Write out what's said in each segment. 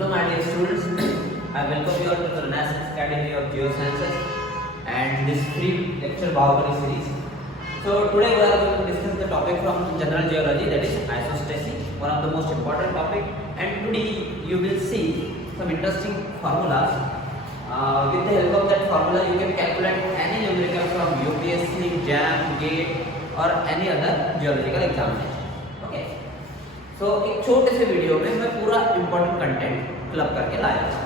Hello my dear students, I welcome you all to the Renaissance Academy of Geosciences and this free lecture Bahubali series. So today we are going to discuss the topic from General Geology, that is isostasy, one of the most important topic, and today you will see some interesting formulas. With the help of that formula you can calculate any numerical from UPSC, JAM, GATE or any other geological examination. Okay. So एक छोटे से video में मैं पूरा important content club करके लाया था.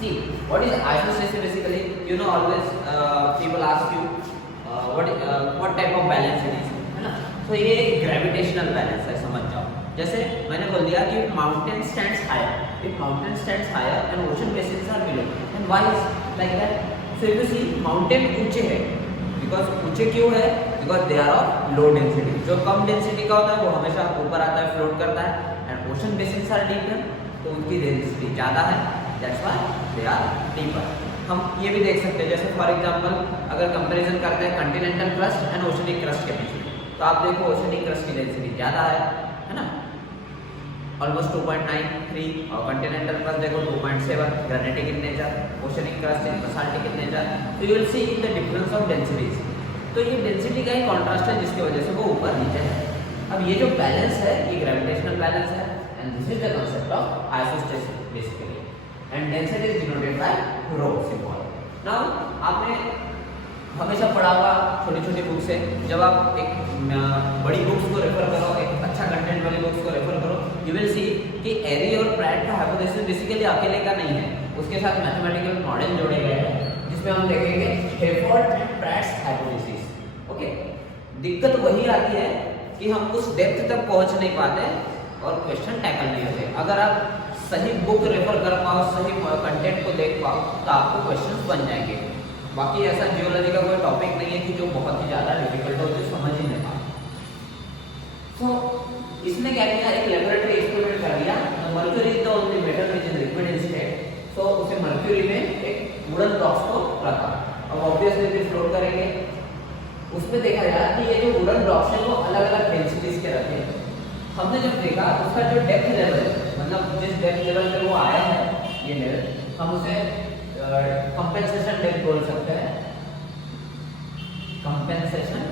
See, what is isostasy basically? You know, always people ask you what type of balance it is, है ना? So ये gravitational balance है, समझ जाओ. जैसे मैंने बोल दिया कि mountain stands higher. If mountain stands higher and ocean basins are below, and why is like that? So if you see, mountain ऊंचे है, because ऊंचे क्यों है? Because they are of low density. जो कम डेंसिटी का होता है वो हमेशा ऊपर आता है, फ्लोट करता है, and ocean basins are deeper, तो उनकी डेंसिटी ज़्यादा है. That's why they are deeper. हम ये भी देख सकते हैं, जैसे फॉर एग्जांपल अगर कंपैरिजन करते हैं continental crust and oceanic crust के बीच में, तो आप देखो ओशनिक क्रस्ट की डेंसिटी ज़्यादा है ना, ऑलमोस्ट 2.93, और कॉन्टिनेंटल क्रस्ट देखो 2.7, granitic in nature, oceanic crust in basaltic in nature. तो you will see the difference of densities. तो ये डेंसिटी का ही कॉन्ट्रास्ट है जिसकी वजह से वो ऊपर नीचे है. अब ये जो बैलेंस है ये ग्रेविटेशनल बैलेंस है, and this is the concept of isostasy basically, and density is denoted by rho symbol. Now आपने हमेशा पढ़ा होगा छोटी छोटी बुक से, जब आप एक बड़ी बुक्स को रेफर करो, एक अच्छा कंटेंट वाली बुक्स को रेफर करो, यू विल सी कि एरी और प्रैट का हाइपोथेसिस बेसिकली अकेले का नहीं है, उसके साथ मैथमेटिकल मॉडल जोड़े गए हैं जिसमें हम देखेंगे हेफोर्ड एंड प्रैट्स हाइपोथेसिस. ओके, दिक्कत वही आती है कि हम उस डेप्थ तक पहुंच नहीं पाते और क्वेश्चन टैकल नहीं होते. अगर आप सही बुक रेफर कर पाओ, सही कंटेंट को देख पाओ, तो आपको क्वेश्चंस बन जाएंगे. बाकी ऐसा जियोलॉजी का कोई टॉपिक नहीं है कि जो बहुत ही ज़्यादा डिफिकल्ट हो, जो समझ ही नहीं पाओ. तो इसने क्या किया, एक लेबोरेटरी एक्सपेरिमेंट कर दिया. Mercury is the only metal which is liquid in state. तो उसे मर्क्यूरी में एक वुडन ब्लॉक्स को रखा. अब ऑब्वियसली भी फ्लोट करेंगे. उसमें देखा गया कि ये जो वुडन ब्लॉक्स हैं वो अलग अलग डेंसिटीज के रखे हैं. हमने जब देखा उसका जो डेप्थ लेवल है, मतलब जिस डेप्थ लेवल पे वो आया है, ये लेवल, हम उसे कंपेंसेशन डेप्थ बोल सकते हैं. कंपेंसेशन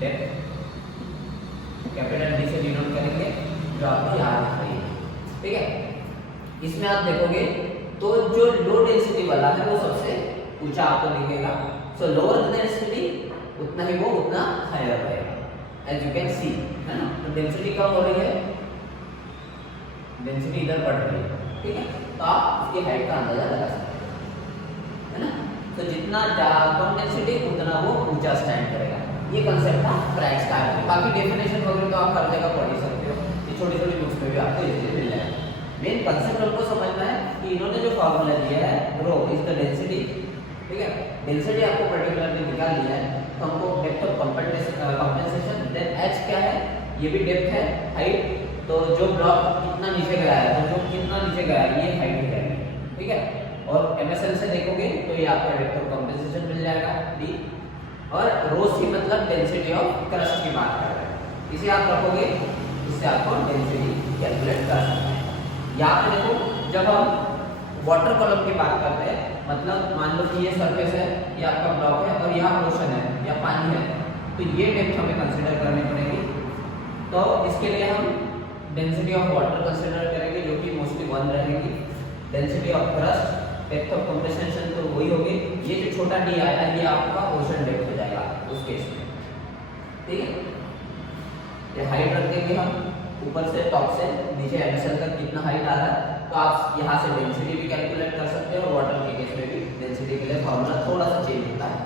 डेप्थ कैपिटल डी से डिनोट करेंगे, जो आपको याद रखिए. ठीक है, इसमें आप देखोगे तो जो लो डेंसिटी वाला है वो सबसे ऊंचा आपको दिखेगा. सो लोअर द डेंसिटी उतना ही वो उतना हायर रहेगा, एज यू कैन सी, है ना. तो डेंसिटी कम हो रही है, डेंसिटी इधर बढ़ रही है. ठीक है, तो आप इसकी हाइट का अंदाजा लगा सकते हैं, है ना. तो जितना कम डेंसिटी उतना वो ऊंचा स्टैंड करेगा. ये कंसेप्ट था प्रैट्स का. बाकी डेफिनेशन वगैरह तो आप हर जगह पढ़ ही सकते हो, ये छोटी छोटी बुक्स में भी आपको इजीली मिल जाएगा. मेन कंसेप्ट हमको समझना है कि इन्होंने जो फॉर्मूला दिया है रो इज द डेंसिटी. ठीक है, डेंसिटी आपको पर्टिकुलरली निकाल लिया है, तो हमको depth of compensation, then H क्या है, ये भी डेप्थ है, हाइट. तो जो ब्लॉक कितना नीचे गया है, तो जो कितना नीचे गया है ये हाइट हो जाएगी. ठीक है, और एमएसएल से देखोगे तो ये आपका डेप्थ ऑफ कंपेंसेशन मिल जाएगा डी. और रो सी मतलब डेंसिटी ऑफ क्रस्ट की बात कर रहे हैं, इसे आप रखोगे, इससे आपको डेंसिटी कैलकुलेट कर सकते हैं. यहाँ पे देखो, जब हम वाटर कॉलम की बात करते हैं, मतलब मान लो कि ये सरफेस है, ये आपका ब्लॉक है और यहाँ ओशन है या पानी है, तो ये डेप्थ हमें कंसीडर करनी पड़ेगी. तो इसके लिए हम डेंसिटी ऑफ वाटर कंसीडर करेंगे, जो कि मोस्टली 1 रहेगी. Density of crust, depth of compensation तो वही होगी. ये जो छोटा डी आया ये आपका ओशन डेप्थ हो जाएगा उस केस में. ठीक है, ये हाइट रख देंगे हम ऊपर से, टॉप से नीचे एमएसएल तक कितना हाइट आ रहा है, तो आप यहाँ से डेंसिटी भी कैलकुलेट कर सकते हो. और वाटर के केस में भी डेंसिटी के लिए फॉर्मूला थोड़ा सा चेंज होता है.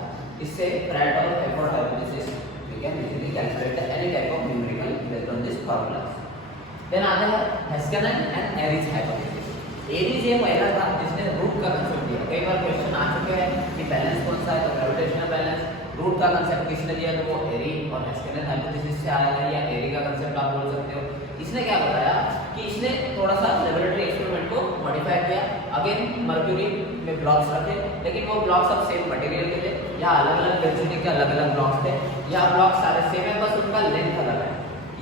इससे प्रैट और Hayford hypothesis we can easily calculate any type of numerical based on this formula. Then आते हैं Heiskanen and Airy hypothesis. Airy ये पहला था जिसने रूट का कंसेप्ट दिया. कई बार क्वेश्चन आ चुके हैं कि बैलेंस कौन सा है, तो ग्रेविटेशनल बैलेंस. रूट का कंसेप्ट किसने दिया, तो वो एरी और हेस्केलन हाइपोथेसिस से आया है, या एरी का कंसेप्ट आप बोल सकते हो. इसने क्या बताया कि इसने थोड़ा सा लेबोरेटरी एक्सपेरिमेंट को मॉडिफाई किया. अगेन मर्क्यूरी में ब्लॉक्स रखे, लेकिन वो ब्लॉक्स सब सेम मटेरियल के थे, या अलग अलग डेंसिटी के अलग अलग ब्लॉक्स थे, या ब्लॉक्स सारे सेम है, बस उनका लेंथ अलग है.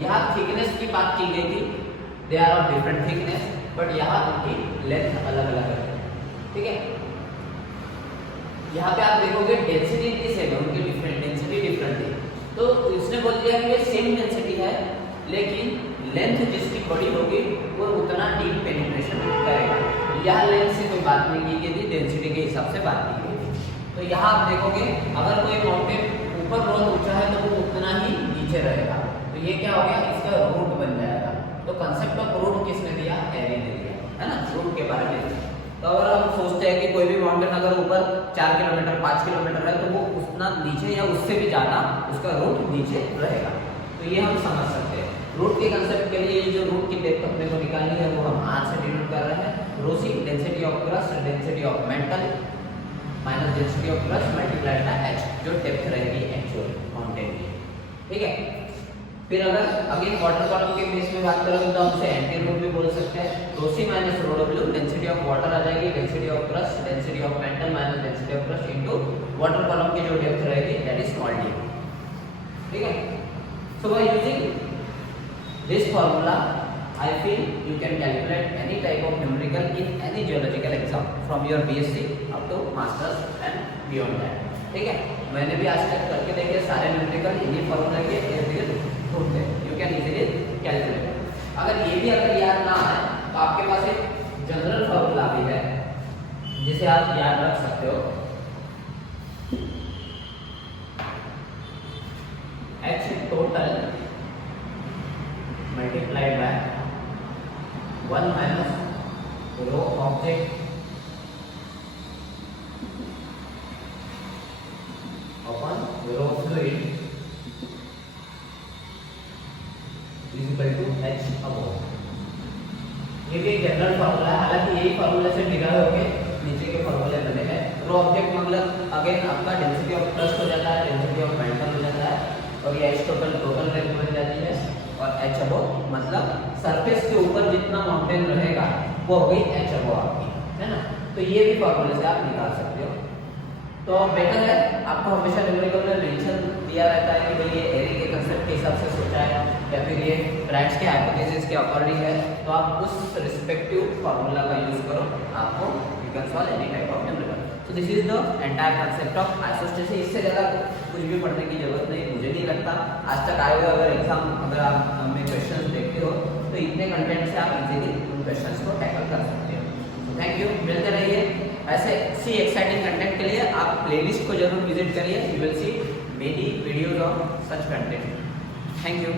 यहाँ थिकनेस की बात की गई थी, they are of different thickness. But यहाँ उनकी लेंथ अलग अलग है, ठीक है। यहाँ पे आप देखोगे डेंसिटी इतनी सेम है, उनकी डिफरेंट डेंसिटी डिफरेंट है, तो इसने बोल दिया कि ये सेम डेंसिटी है लेकिन लेंथ जिसकी बड़ी होगी वो उतना डीप पेनिट्रेशन करेगा। यहाँ लेंथ से कोई बात नहीं की गई थी, डेंसिटी के हिसाब से बात की गई थी। तो यहाँ आप देखोगे अगर कोई माउंटेन ऊपर रोड ऊंचा है तो वो उतना ही नीचे रहेगा, तो ये क्या हो गया, इसका रूट बन जाएगा। तो कंसेप्ट ऑफ रूट किसने दिया, एरी ने दिया, है ना, रूट के बारे में। तो अगर हम सोचते हैं कि कोई भी माउंटेन अगर ऊपर 4 किलोमीटर 5 किलोमीटर है तो वो उतना नीचे या उससे भी ज़्यादा उसका रूट नीचे रहेगा, तो ये हम समझ सकते हैं। रूट के कंसेप्ट के लिए जो रूट की डेप्थ अपने को निकालनी है वो हम आर से डिनोट कर रहे हैं। Rho c density of crust density of metal minus density of crust multiplied by H, जो डेप्थ रहेगी एक्चुअल माउंटेन की, ठीक है। फिर अगर अगेन वाटर कॉलम के बेस में बात करें तो हम उसे एंटी रूट भी बोल सकते हैं। Rho c minus rho W density of water आ जाएगी, density of crust density of metal minus density of crust into water column की जो डेप्थ रहेगी दैट इज स्मॉल डी, ठीक है। So by using this formula I feel you can calculate any type of numerical in any geological exam from your BSc up to masters and beyond that, ठीक है। मैंने भी आज तक करके देखे सारे न्यूमेरिकल इन्हीं फॉर्मूला के इर्द-गिर्द घूमते हैं, यू कैन इजीली कैलकुलेट। अगर ये भी अगर याद ना आए तो आपके पास एक जनरल फॉर्मूला भी है जिसे आप याद रख सकते हो, H total multiplied by 1 minus rho object upon rho fluid is equal to H above। ये भी एक जनरल फार्मूला है, हालांकि यही फार्मूला से डिराइव होके नीचे के फार्मूले बने हैं। रो ऑब्जेक्ट मतलब अगेन आपका डेंसिटी ऑफ क्रस्ट हो जाता है, डेंसिटी ऑफ मेटल हो जाता है, और ये H टोटल लेंथ बन जाती है, और H अबो मतलब सरफेस के ऊपर जितना माउंटेन रहेगा वो हो गई H अबो आपकी, है ना। तो ये भी फॉर्मूले से आप निकाल सकते हो। तो बेटर है आपको हमेशा न्यूमेरिकल में मेंशन दिया रहता है कि भाई ये एरी के कंसेप्ट के हिसाब से सोचा है या फिर ये ब्रांच के हाइपोथेसिस के अकॉर्डिंग है, तो आप उस रिस्पेक्टिव फार्मूला का यूज करो, आपको you can solve any type of numerical. So this is the entire concept of isostasy. इससे ज़्यादा कुछ भी पढ़ने की जरूरत नहीं, मुझे नहीं लगता। आज तक आए हुए अगर एग्जाम अगर आप हमें क्वेश्चन देखते हो तो इतने कंटेंट से आप इजीली उन क्वेश्चंस को टैकल कर सकते हो। थैंक यू, मिलते रहिए ऐसे सी एक्साइटिंग कंटेंट के लिए। आप प्लेलिस्ट को जरूर विजिट करिए, you will see many videos of such content. Thank you.